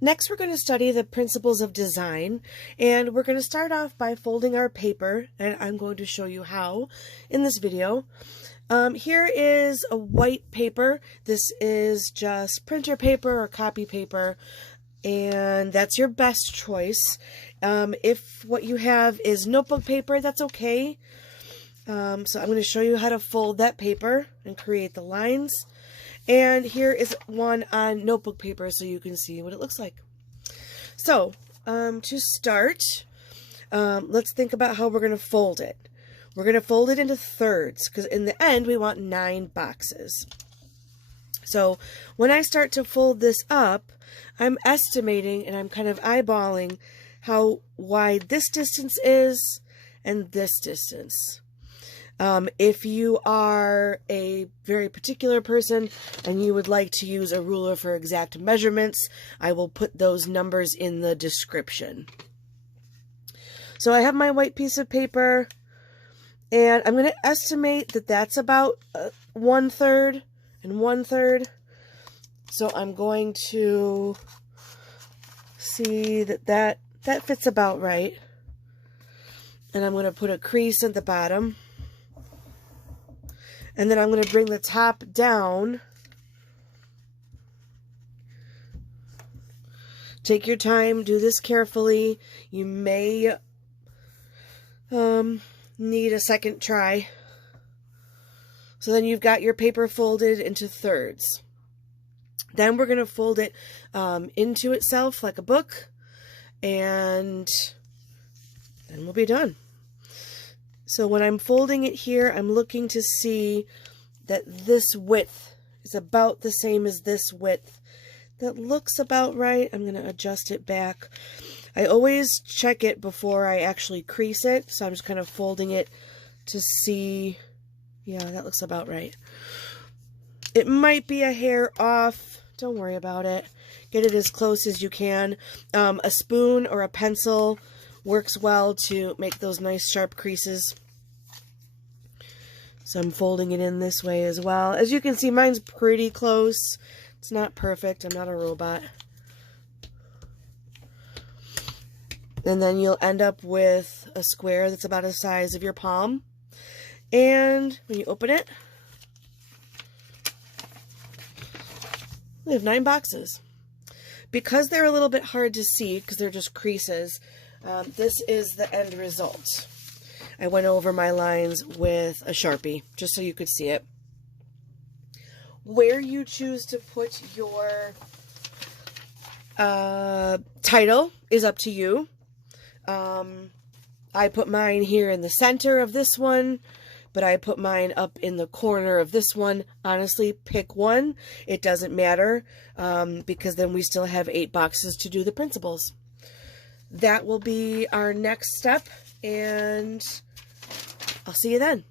Next, we're going to study the principles of design, and we're going to start off by folding our paper, and I'm going to show you how in this video. Here is a white paper. This is just printer paper or copy paper, and that's your best choice. If what you have is notebook paper, that's okay. So I'm going to show you how to fold that paper and create the lines. And here is one on notebook paper so you can see what it looks like. So, to start, let's think about how we're going to fold it. We're going to fold it into thirds because in the end we want 9 boxes. So when I start to fold this up, I'm estimating and I'm kind of eyeballing how wide this distance is and this distance. If you are a very particular person and you would like to use a ruler for exact measurements, I will put those numbers in the description. So I have my white piece of paper, and I'm going to estimate that that's about 1/3 and 1/3. So I'm going to see that fits about right. And I'm going to put a crease at the bottom. And then I'm going to bring the top down. Take your time, do this carefully. You may need a second try. So then you've got your paper folded into thirds. Then we're going to fold it into itself like a book, and then we'll be done. So when I'm folding it here, I'm looking to see that this width is about the same as this width. That looks about right. I'm going to adjust it back. I always check it before I actually crease it, so I'm just kind of folding it to see. Yeah, that looks about right. It might be a hair off. Don't worry about it. Get it as close as you can. A spoon or a pencil works well to make those nice sharp creases. So I'm folding it in this way as well. As you can see, mine's pretty close. It's not perfect. I'm not a robot. And then you'll end up with a square that's about the size of your palm. And when you open it, we have 9 boxes. Because they're a little bit hard to see, because they're just creases, this is the end result. I went over my lines with a Sharpie, just so you could see it. Where you choose to put your title is up to you. I put mine here in the center of this one, but I put mine up in the corner of this one. Honestly, pick one. It doesn't matter, because then we still have 8 boxes to do the principles. That will be our next step, and I'll see you then.